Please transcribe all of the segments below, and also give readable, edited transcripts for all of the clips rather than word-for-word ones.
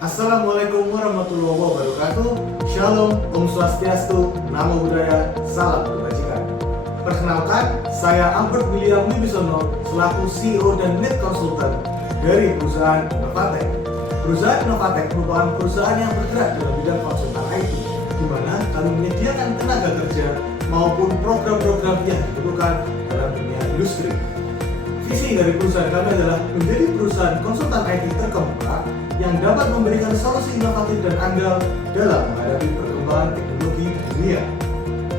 Assalamualaikum warahmatullahi wabarakatuh. Shalom, Om Swastiastu, Namo Buddhaya, Salam Kebajikan. Perkenalkan, saya Albert William Wibisono selaku CEO dan Lead Consultant dari perusahaan Innovatec. Perusahaan Innovatec merupakan perusahaan yang bergerak dalam bidang konsultan IT, di mana kami menyediakan tenaga kerja maupun program-program yang dibutuhkan dalam dunia industri. Visi dari perusahaan kami adalah menjadi perusahaan konsultan IT terkemuka yang dapat memberikan solusi inovatif dan andal dalam menghadapi perkembangan teknologi dunia.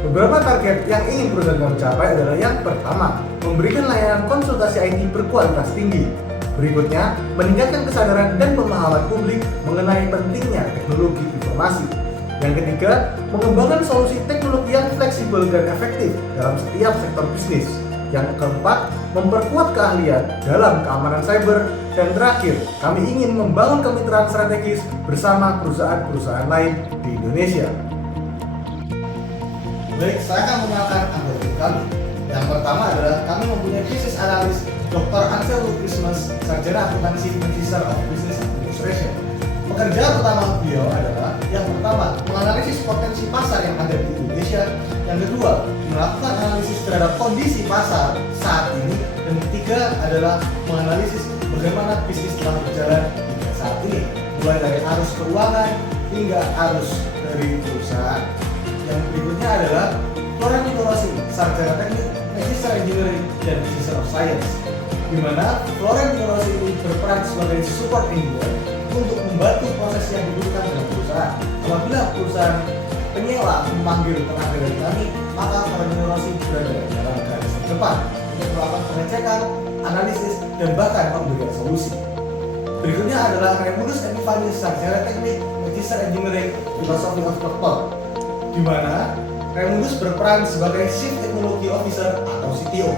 Beberapa target yang ingin perusahaan kami capai adalah yang pertama, memberikan layanan konsultasi IT berkualitas tinggi. Berikutnya, meningkatkan kesadaran dan pemahaman publik mengenai pentingnya teknologi informasi. Yang ketiga, mengembangkan solusi teknologi yang fleksibel dan efektif dalam setiap sektor bisnis. Yang keempat, memperkuat keahlian dalam keamanan cyber. Dan terakhir, kami ingin membangun kemitraan strategis bersama perusahaan-perusahaan lain di Indonesia. Baik, saya akan mengenalkan anggota tim kami. Yang pertama adalah kami mempunyai bisnis analis Dr. Ansel Christmas, sarjana akuntansi Magister of Business Administration. Pekerjaan utama beliau adalah yang pertama, menganalisis potensi pasar yang ada di Indonesia. Yang kedua, melakukan analisis terhadap kondisi pasar saat ini. Dan ketiga adalah menganalisis bagaimana bisnis telah berjalan hingga saat ini, mulai dari arus keuangan hingga arus dari perusahaan. Yang berikutnya adalah Florent Nicolasi, sarjana teknik, Magister Engineering, dan Magister of Science, di mana Florent Nicolasi ini berperan sebagai support engineer untuk membantu proses yang dibutuhkan dalam perusahaan. Apabila perusahaan penyewa memanggil tenaga dari kami, maka Florent Nicolasi berada dalam garis depan untuk melakukan pengecekan, analisis, dan bahkan pemberian solusi. Berikutnya adalah Raimundo Epifani, sarjana teknik, Magister Engineering, Philosophy of Doctor, di mana Raimundo berperan sebagai Chief Technology Officer atau CTO.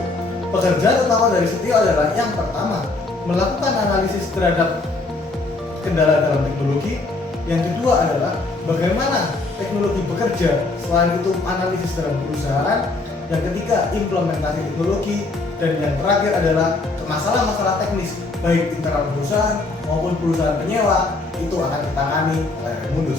Pekerjaan utama dari CTO adalah yang pertama, melakukan analisis terhadap kendala dalam teknologi. Yang kedua adalah bagaimana teknologi bekerja, selain itu analisis dalam perusahaan. Yang ketiga, implementasi teknologi. Dan yang terakhir adalah masalah-masalah teknis baik internal perusahaan maupun perusahaan penyewa itu akan ditangani oleh Raimundo.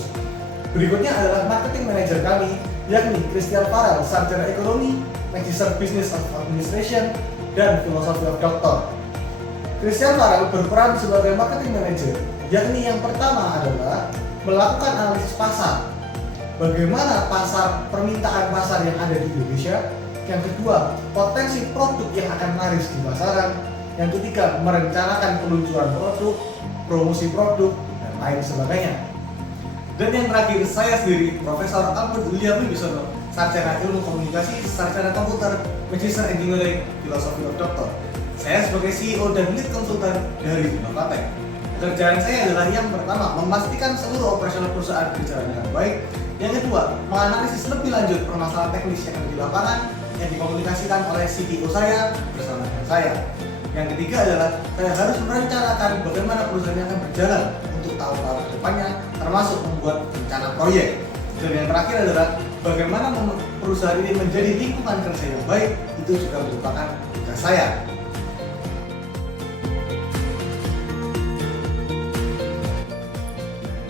Berikutnya adalah marketing manager kami, yakni Christian Farrell, sarjana ekonomi, Magister Business of Administration, dan Philosophy of Doctor. Christian Farrell berperan sebagai marketing manager, yakni yang pertama adalah melakukan analisis pasar. Bagaimana permintaan pasar yang ada di Indonesia. Yang kedua, potensi produk yang akan laris di pasaran. Yang ketiga, merencanakan peluncuran produk, promosi produk, dan lain sebagainya. Dan yang terakhir, saya sendiri, Profesor Albert William Wibisono, sarjana ilmu komunikasi, sarjana komputer, Magister Engineering, Philosophy of Doctor. Saya sebagai CEO dan Lead Consultant dari Innovatec. Pekerjaan saya adalah yang pertama, memastikan seluruh operasional perusahaan berjalan dengan baik. Yang kedua, menganalisis lebih lanjut permasalahan teknis yang ada di lapangan yang dikomunikasikan oleh CTO saya bersama dengan saya. Yang ketiga adalah saya harus merencanakan bagaimana perusahaan akan berjalan untuk tahun-tahun depannya, termasuk membuat rencana proyek. Dan yang terakhir adalah bagaimana perusahaan ini menjadi lingkungan kerja yang baik, itu juga merupakan tugas saya.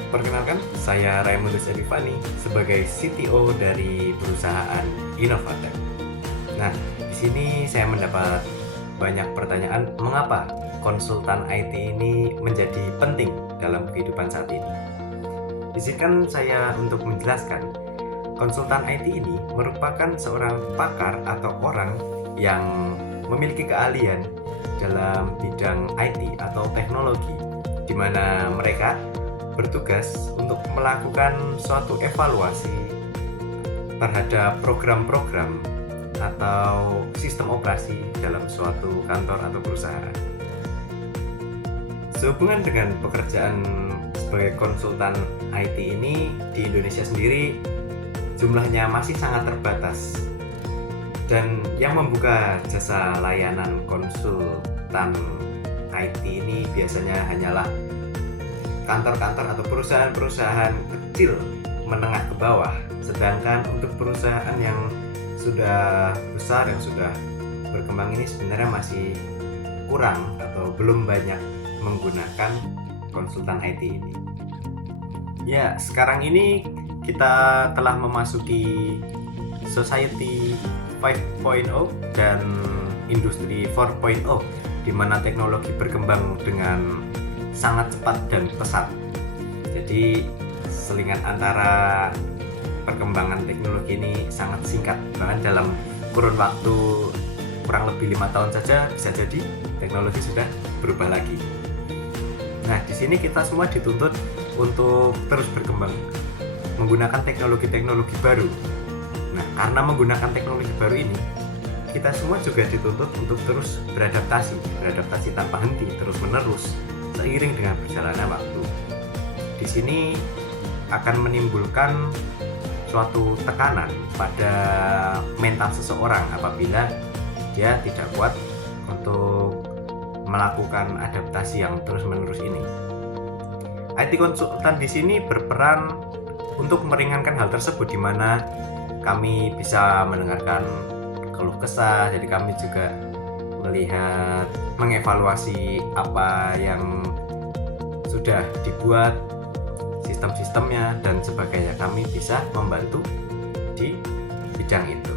Perkenalkan, saya Raimundo Epifani sebagai CTO dari perusahaan Innovatec. Nah, di sini saya mendapat banyak pertanyaan mengapa konsultan IT ini menjadi penting dalam kehidupan saat ini. Izinkan saya untuk menjelaskan, konsultan IT ini merupakan seorang pakar atau orang yang memiliki keahlian dalam bidang IT atau teknologi, di mana mereka bertugas untuk melakukan suatu evaluasi terhadap program-program atau sistem operasi dalam suatu kantor atau perusahaan. Sehubungan dengan pekerjaan sebagai konsultan IT ini di Indonesia sendiri jumlahnya masih sangat terbatas, dan yang membuka jasa layanan konsultan IT ini biasanya hanyalah kantor-kantor atau perusahaan-perusahaan kecil menengah ke bawah, sedangkan untuk perusahaan yang sudah besar, yang sudah berkembang ini sebenarnya masih kurang atau belum banyak menggunakan konsultan IT ini? Ya, sekarang ini kita telah memasuki Society 5.0 dan Industri 4.0, di mana teknologi berkembang dengan sangat cepat dan pesat. Jadi selingan antara perkembangan teknologi ini sangat singkat, bahkan dalam kurun waktu kurang lebih 5 tahun saja bisa jadi teknologi sudah berubah lagi. Nah, di sini kita semua dituntut untuk terus berkembang menggunakan teknologi-teknologi baru. Nah, karena menggunakan teknologi baru ini, kita semua juga dituntut untuk terus beradaptasi tanpa henti, terus-menerus, seiring dengan berjalannya waktu. Di sini akan menimbulkan suatu tekanan pada mental seseorang apabila dia tidak kuat untuk melakukan adaptasi yang terus-menerus ini. IT konsultan di sini berperan untuk meringankan hal tersebut, di mana kami bisa mendengarkan keluh kesah, jadi kami juga melihat, mengevaluasi apa yang sudah dibuat, sistem-sistemnya dan sebagainya. Kami bisa membantu di bidang itu.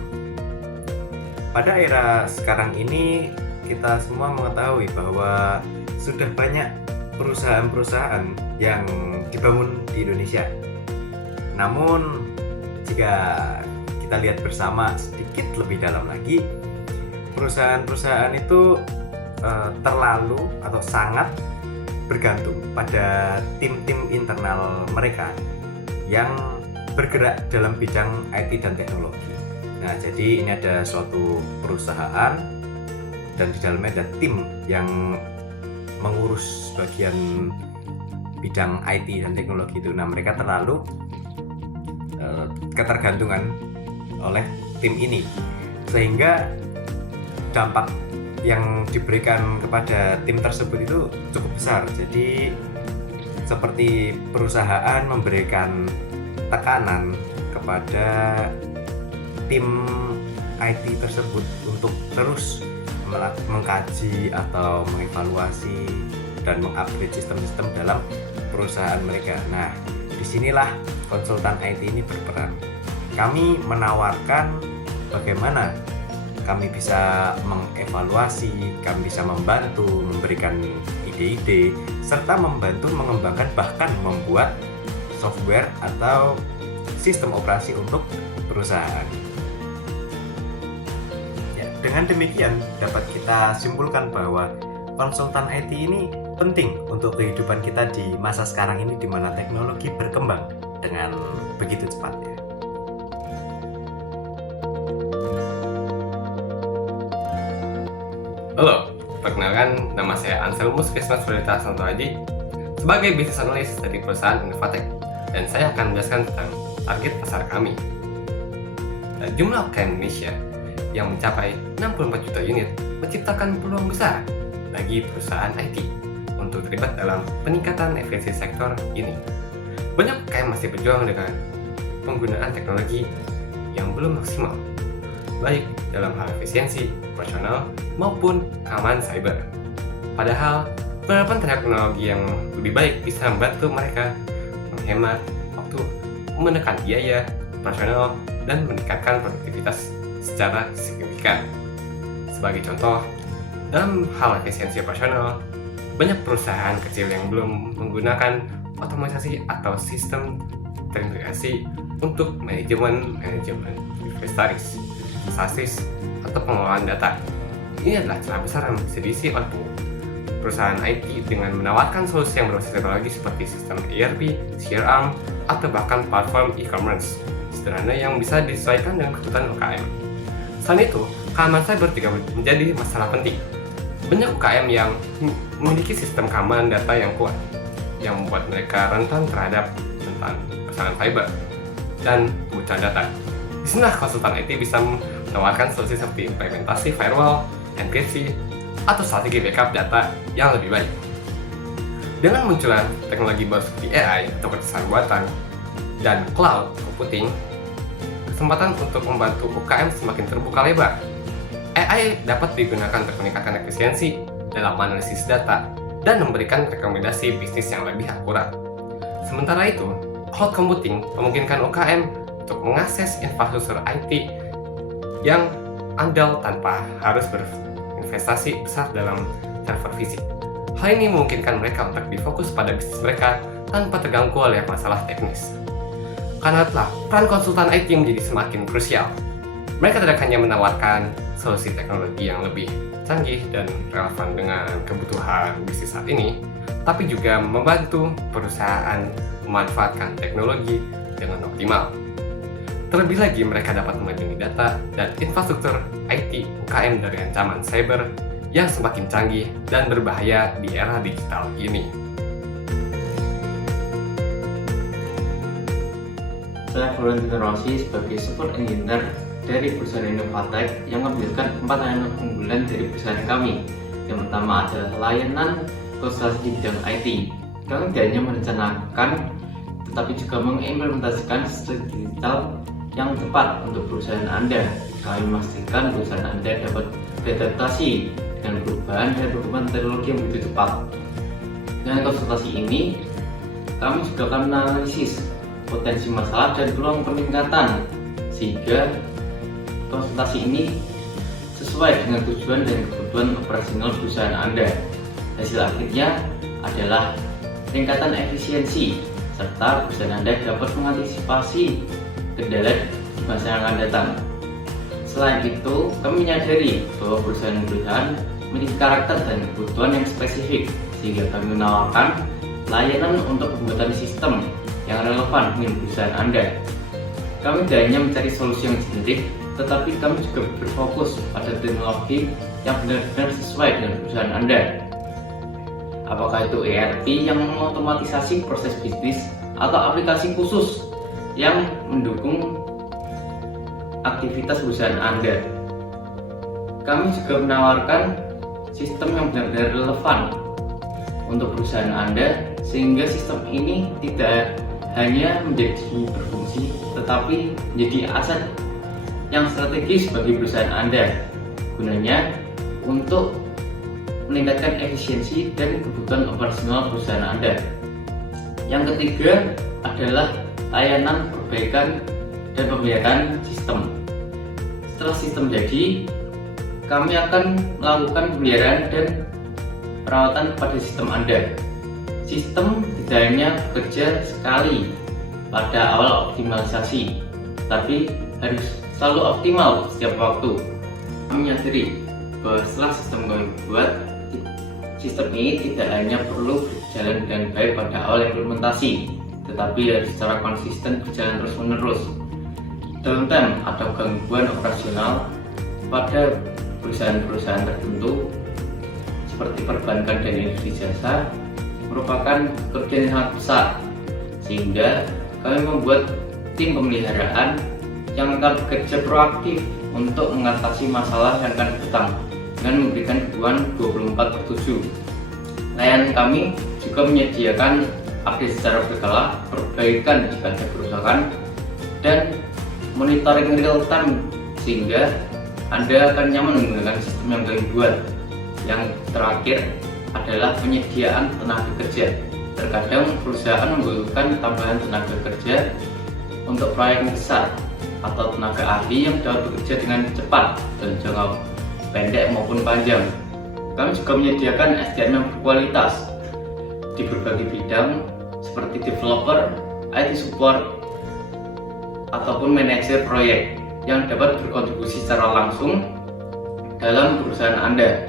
Pada era sekarang ini kita semua mengetahui bahwa sudah banyak perusahaan-perusahaan yang dibangun di Indonesia. Namun jika kita lihat bersama sedikit lebih dalam lagi, perusahaan-perusahaan itu terlalu atau sangat bergantung pada tim-tim internal mereka yang bergerak dalam bidang IT dan teknologi. Nah, jadi ini ada suatu perusahaan dan di dalamnya ada tim yang mengurus bagian bidang IT dan teknologi itu. Nah, mereka terlalu ketergantungan oleh tim ini, sehingga dampak yang diberikan kepada tim tersebut itu cukup besar. Jadi seperti perusahaan memberikan tekanan kepada tim IT tersebut untuk terus mengkaji atau mengevaluasi dan mengupgrade sistem-sistem dalam perusahaan mereka. Nah, disinilah konsultan IT ini berperan. Kami menawarkan bagaimana kami bisa mengevaluasi, kami bisa membantu, memberikan ide-ide, serta membantu mengembangkan bahkan membuat software atau sistem operasi untuk perusahaan. Dengan demikian dapat kita simpulkan bahwa konsultan IT ini penting untuk kehidupan kita di masa sekarang ini, di mana teknologi berkembang dengan begitu cepatnya. Halo, perkenalkan nama saya Anselmus Krismas Frita Santo Haji sebagai Business Analyst dari perusahaan Innovatec, dan saya akan menjelaskan tentang target pasar kami. Jumlah UMKM Indonesia yang mencapai 64 juta unit menciptakan peluang besar bagi perusahaan IT untuk terlibat dalam peningkatan efisiensi sektor ini. Banyak UMKM masih berjuang dengan penggunaan teknologi yang belum maksimal, baik dalam hal efisiensi, operasional, maupun keamanan cyber. Padahal, penerapan teknologi yang lebih baik bisa membantu mereka menghemat waktu, menekan biaya operasional, dan meningkatkan produktivitas secara signifikan. Sebagai contoh, dalam hal efisiensi operasional, banyak perusahaan kecil yang belum menggunakan otomatisasi atau sistem terintegrasi untuk manajemen inventaris, SASIS, atau pengelolaan data. Ini adalah celah besar yang bisa diisi oleh perusahaan IT dengan menawarkan solusi yang berbasis teknologi seperti sistem ERP, CRM, atau bahkan platform e-commerce sederhana yang bisa disesuaikan dengan kebutuhan UKM. Selain itu, keamanan cyber juga menjadi masalah penting. Banyak UKM yang memiliki sistem keamanan data yang kuat, yang membuat mereka rentan terhadap serangan cyber dan kebocoran data. Disinilah konsultan IT bisa menawarkan solusi seperti implementasi firewall, enkripsi, atau strategi backup data yang lebih baik. Dengan munculnya teknologi baru seperti AI atau kecerdasan buatan dan cloud computing, kesempatan untuk membantu UKM semakin terbuka lebar. AI dapat digunakan untuk meningkatkan efisiensi dalam analisis data dan memberikan rekomendasi bisnis yang lebih akurat. Sementara itu, cloud computing memungkinkan UKM untuk mengakses infrastruktur IT yang andal tanpa harus berinvestasi besar dalam server fisik. Hal ini memungkinkan mereka untuk difokus pada bisnis mereka tanpa terganggu oleh masalah teknis. Karena itulah peran konsultan IT menjadi semakin krusial. Mereka tidak hanya menawarkan solusi teknologi yang lebih canggih dan relevan dengan kebutuhan bisnis saat ini, tapi juga membantu perusahaan memanfaatkan teknologi dengan optimal. Terlebih lagi, mereka dapat melindungi data dan infrastruktur IT UKM dari ancaman cyber yang semakin canggih dan berbahaya di era digital ini. Saya Florentino Rossi sebagai support engineer dari perusahaan Innovatech yang memiliki 4 layanan unggulan dari perusahaan kami. Yang pertama adalah layanan konsultasi di bidang IT. Kami tidak hanya merencanakan, tetapi juga mengimplementasikan strategi digital yang tepat untuk perusahaan Anda. Kami memastikan perusahaan Anda dapat beradaptasi dengan perubahan dan perkembangan teknologi yang begitu cepat. Dengan konsultasi ini, kami juga akan menganalisis potensi masalah dan peluang peningkatan, sehingga konsultasi ini sesuai dengan tujuan dan kebutuhan operasional perusahaan Anda. Hasil akhirnya adalah peningkatan efisiensi, serta perusahaan Anda dapat mengantisipasi kendala di masa yang akan datang. Selain itu, kami menyadari bahwa perusahaan memiliki karakter dan kebutuhan yang spesifik, sehingga kami menawarkan layanan untuk pembuatan sistem yang relevan dengan perusahaan Anda. Kami tidak hanya mencari solusi yang generik, tetapi kami juga berfokus pada teknologi yang benar-benar sesuai dengan perusahaan Anda. Apakah itu ERP yang mengotomatisasi proses bisnis atau aplikasi khusus yang mendukung aktivitas perusahaan Anda. Kami juga menawarkan sistem yang benar-benar relevan untuk perusahaan Anda, sehingga sistem ini tidak hanya menjadi berfungsi, tetapi menjadi aset yang strategis bagi perusahaan Anda. Gunanya untuk meningkatkan efisiensi dan kebutuhan operasional perusahaan Anda. Yang ketiga adalah layanan perbaikan dan pemeliharaan sistem. Setelah sistem jadi, kami akan melakukan pemeliharaan dan perawatan pada sistem Anda. Sistem tidak hanya bekerja sekali pada awal optimalisasi, tapi harus selalu optimal setiap waktu. Kami menyadari bahwa setelah sistem kami buat, sistem ini tidak hanya perlu berjalan dengan baik pada awal implementasi, tetapi harus secara konsisten berjalan terus-menerus. Downtime atau gangguan operasional pada perusahaan-perusahaan tertentu seperti perbankan dan industri jasa merupakan pekerjaan yang sangat besar, sehingga kami membuat tim pemeliharaan yang akan bekerja proaktif untuk mengatasi masalah yang akan datang dengan memberikan dukungan 24/7. Layanan kami juga menyediakan update secara berkala, perbaikan jika ada kerusakan, dan monitoring real time, sehingga Anda akan nyaman menggunakan sistem yang kami buat. Yang terakhir adalah penyediaan tenaga kerja. Terkadang perusahaan membutuhkan tambahan tenaga kerja untuk proyek besar atau tenaga ahli yang dapat bekerja dengan cepat dan jangka pendek maupun panjang. Kami juga menyediakan SDM yang berkualitas di berbagai bidang seperti developer, IT support, ataupun manajer proyek yang dapat berkontribusi secara langsung dalam perusahaan Anda.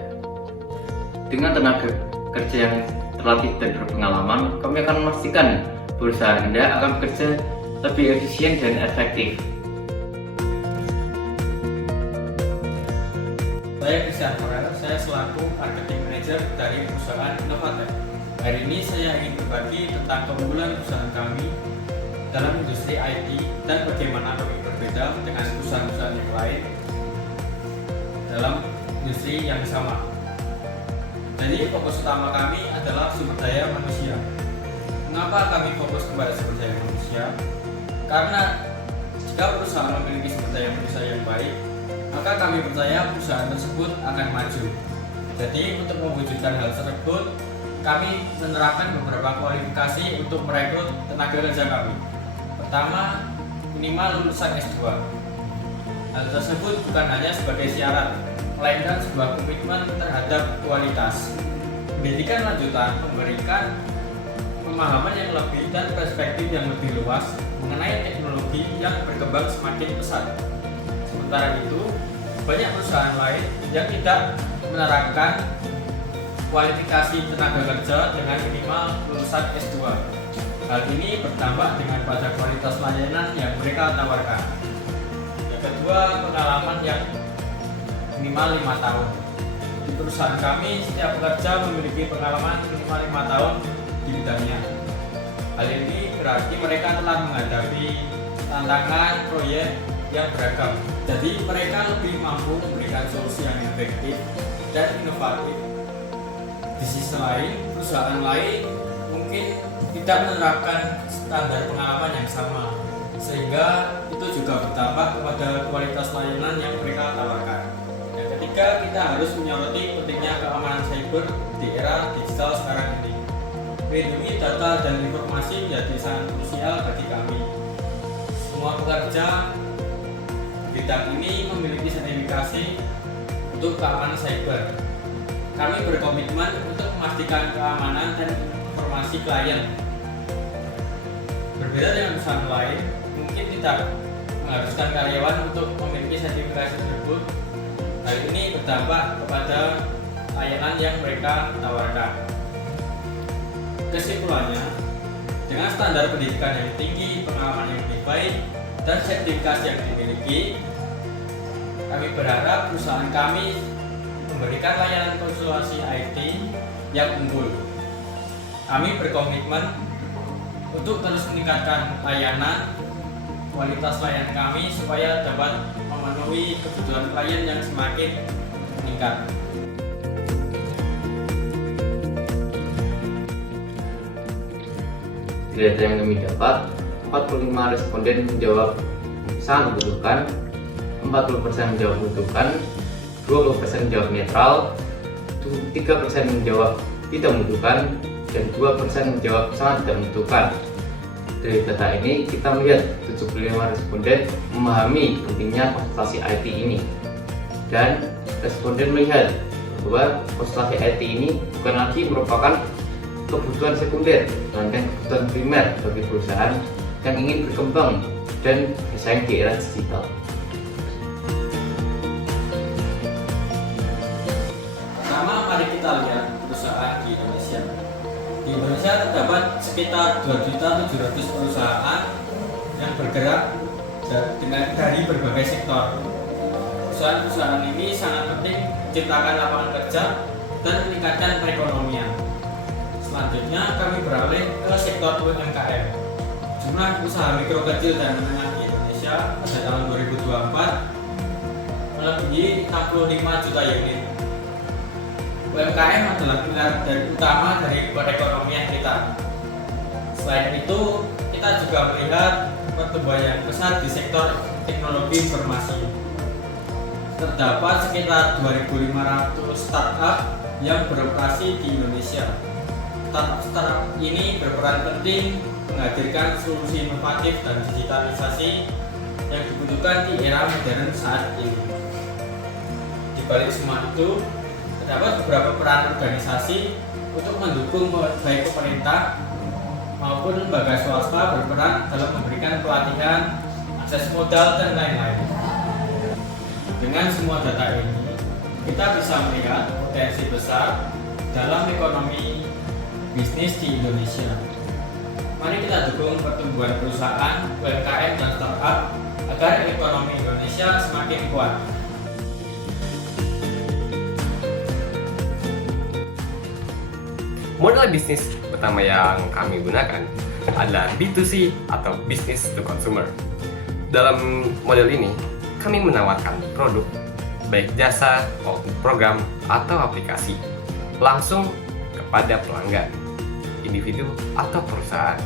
Dengan tenaga kerja yang terlatih dan berpengalaman, kami akan memastikan perusahaan Anda akan bekerja lebih efisien dan efektif. Saya Christian Farel, saya selaku marketing manager dari perusahaan Innovatech. Hari ini saya ingin berbagi tentang keunggulan perusahaan kami dalam industri IT dan bagaimana kami berbeda dengan perusahaan-perusahaan yang lain dalam industri yang sama. Jadi fokus utama kami adalah sumber daya manusia. Mengapa kami fokus kepada sumber daya manusia? Karena jika perusahaan memiliki sumber daya manusia yang baik, maka kami percaya perusahaan tersebut akan maju. Jadi untuk mewujudkan hal tersebut, kami menerapkan beberapa kualifikasi untuk merekrut tenaga kerja kami. Pertama, minimal lulusan S2. Hal tersebut bukan hanya sebagai syarat, melainkan sebuah komitmen terhadap kualitas. Pendidikan lanjutan memberikan pemahaman yang lebih dan perspektif yang lebih luas mengenai teknologi yang berkembang semakin pesat. Sementara itu, banyak perusahaan lain yang tidak menerapkan kualifikasi tenaga kerja dengan minimal lulusan S2. Hal ini berdampak dengan pada kualitas layanan yang mereka tawarkan. Yang kedua, pengalaman yang minimal 5 tahun. Di perusahaan kami, setiap pekerja memiliki pengalaman minimal 5 tahun di bidangnya. Hal ini berarti mereka telah menghadapi tantangan proyek yang beragam. Jadi mereka lebih mampu memberikan solusi yang efektif dan inovatif. Di sisi lain, perusahaan lain mungkin tidak menerapkan standar pengalaman yang sama, sehingga itu juga berdampak kepada kualitas layanan yang mereka tawarkan. Yang ketiga, kita harus menyoroti pentingnya keamanan cyber di era digital sekarang ini. Melindungi data dan informasi menjadi sangat krusial bagi kami. Semua pekerja bidang ini memiliki sertifikasi untuk keamanan cyber. Kami berkomitmen untuk memastikan keamanan dan informasi klien. Berbeda dengan perusahaan lain, mungkin tidak mengharuskan karyawan untuk memiliki sertifikasi tersebut. Hal ini berdampak kepada layanan yang mereka tawarkan. Kesimpulannya, dengan standar pendidikan yang tinggi, pengalaman yang lebih baik, dan sertifikasi yang dimiliki, kami berharap perusahaan kami memberikan layanan konsultasi IT yang unggul. Kami berkomitmen untuk terus meningkatkan layanan, kualitas layanan kami supaya dapat memenuhi kebutuhan klien yang semakin meningkat. Dari data yang kami dapat, 45 responden menjawab sangat membutuhkan, 40% menjawab membutuhkan, 20% menjawab netral, 3% menjawab tidak membutuhkan, dan 2% menjawab sangat tidak membutuhkan. Dari data ini kita melihat 75 responden memahami pentingnya konsultasi IT ini, dan responden melihat bahwa konsultasi IT ini bukan lagi merupakan kebutuhan sekunder, melainkan kebutuhan primer bagi perusahaan yang ingin berkembang dan bersaing di era digital. Pertama, mari kita lihat perusahaan di Indonesia. Di Indonesia terdapat sekitar 2.700.000 perusahaan yang bergerak dari berbagai sektor. Perusahaan-perusahaan ini sangat penting menciptakan lapangan kerja dan meningkatkan perekonomian. Selanjutnya kami beralih ke sektor UMKM. Jumlah usaha mikro kecil dan menengah di Indonesia pada tahun 2024 melebihi 65 juta unit. UMKM adalah pilar utama dari perekonomian kita. Selain itu, kita juga melihat pertumbuhan yang besar di sektor teknologi informasi. Terdapat sekitar 2.500 startup yang beroperasi di Indonesia. Startup ini berperan penting menghadirkan solusi inovatif dan digitalisasi yang dibutuhkan di era modern saat ini. Di balik semua itu, terdapat beberapa peran organisasi untuk mendukung baik pemerintah maupun lembaga swasta berperan dalam memberikan pelatihan, akses modal, dan lain-lain. Dengan semua data ini, kita bisa melihat potensi besar dalam ekonomi bisnis di Indonesia. Mari kita dukung pertumbuhan perusahaan, UMKM, dan startup agar ekonomi Indonesia semakin kuat. Model bisnis pertama yang kami gunakan adalah B2C atau Business to Consumer. Dalam model ini, kami menawarkan produk, baik jasa, program, atau aplikasi, langsung kepada pelanggan, individu, atau perusahaan.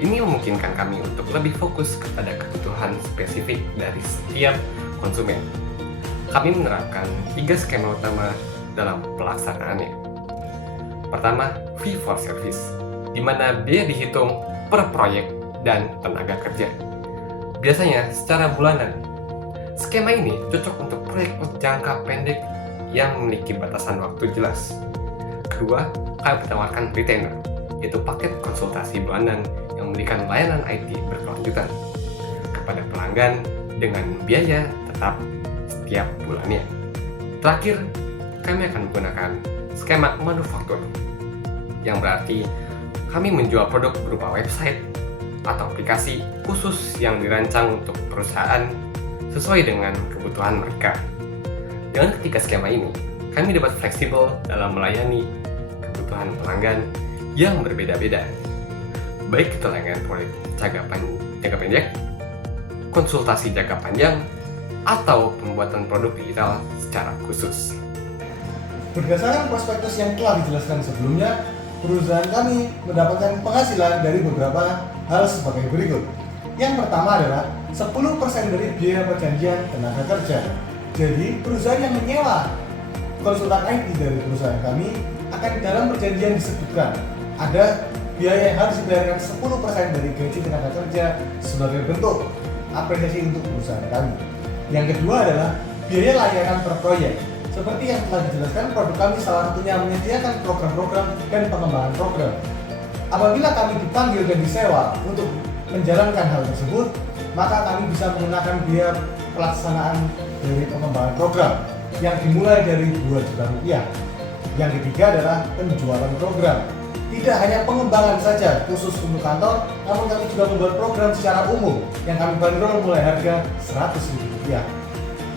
Ini memungkinkan kami untuk lebih fokus kepada kebutuhan spesifik dari setiap konsumen. Kami menerapkan 3 skema utama dalam pelaksanaannya. Pertama, fee for service, di mana biaya dihitung per proyek dan tenaga kerja. Biasanya secara bulanan. Skema ini cocok untuk proyek jangka pendek yang memiliki batasan waktu jelas. Kedua, kami menawarkan retainer, yaitu paket konsultasi bulanan yang memberikan layanan IT berkelanjutan kepada pelanggan dengan biaya tetap setiap bulannya. Terakhir, kami akan menggunakan skema manufaktur, yang berarti kami menjual produk berupa website atau aplikasi khusus yang dirancang untuk perusahaan sesuai dengan kebutuhan mereka. Dengan ketiga skema ini, kami dapat fleksibel dalam melayani kebutuhan pelanggan yang berbeda-beda, baik itu layanan proyek jangka pendek, konsultasi jangka panjang, atau pembuatan produk digital secara khusus. Berdasarkan prospektus yang telah dijelaskan sebelumnya, perusahaan kami mendapatkan penghasilan dari beberapa hal sebagai berikut. Yang pertama adalah 10% dari biaya perjanjian tenaga kerja. Jadi, perusahaan yang menyewa konsultan IT dari perusahaan kami akan dalam perjanjian disebutkan ada biaya yang harus dibayarkan 10% dari gaji tenaga kerja sebagai bentuk apresiasi untuk perusahaan kami. Yang kedua adalah biaya layanan per proyek. Seperti yang telah dijelaskan, produk kami salah satunya menyediakan program-program dan pengembangan program. Apabila kami dipanggil dan disewa untuk menjalankan hal tersebut, maka kami bisa menggunakan biaya pelaksanaan dari pengembangan program yang dimulai dari 2 juta rupiah. Yang ketiga adalah penjualan program. Tidak hanya pengembangan saja khusus untuk kantor, namun kami juga membuat program secara umum yang kami bandrol mulai harga 100.000 rupiah.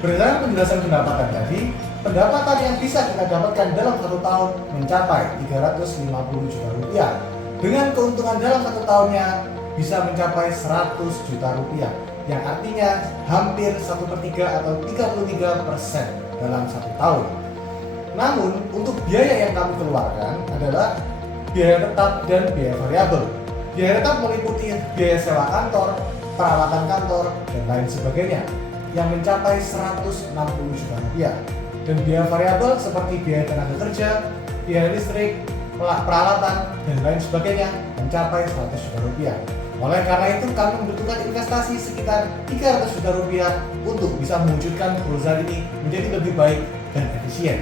Berdasarkan penjelasan pendapatan tadi, pendapatan yang bisa kita dapatkan dalam 1 tahun mencapai 350 juta rupiah. Dengan keuntungan dalam 1 tahunnya bisa mencapai 100 juta rupiah, yang artinya hampir 1/3 atau 33% dalam 1 tahun. Namun, untuk biaya yang kami keluarkan adalah biaya tetap dan biaya variabel. Biaya tetap meliputi biaya sewa kantor, perawatan kantor, dan lain sebagainya, yang mencapai 160 juta rupiah. Dan biaya variabel seperti biaya tenaga kerja, biaya listrik, peralatan, dan lain sebagainya mencapai 100 juta rupiah. Oleh karena itu, kami membutuhkan investasi sekitar 300 juta rupiah untuk bisa mewujudkan perusahaan ini menjadi lebih baik dan efisien.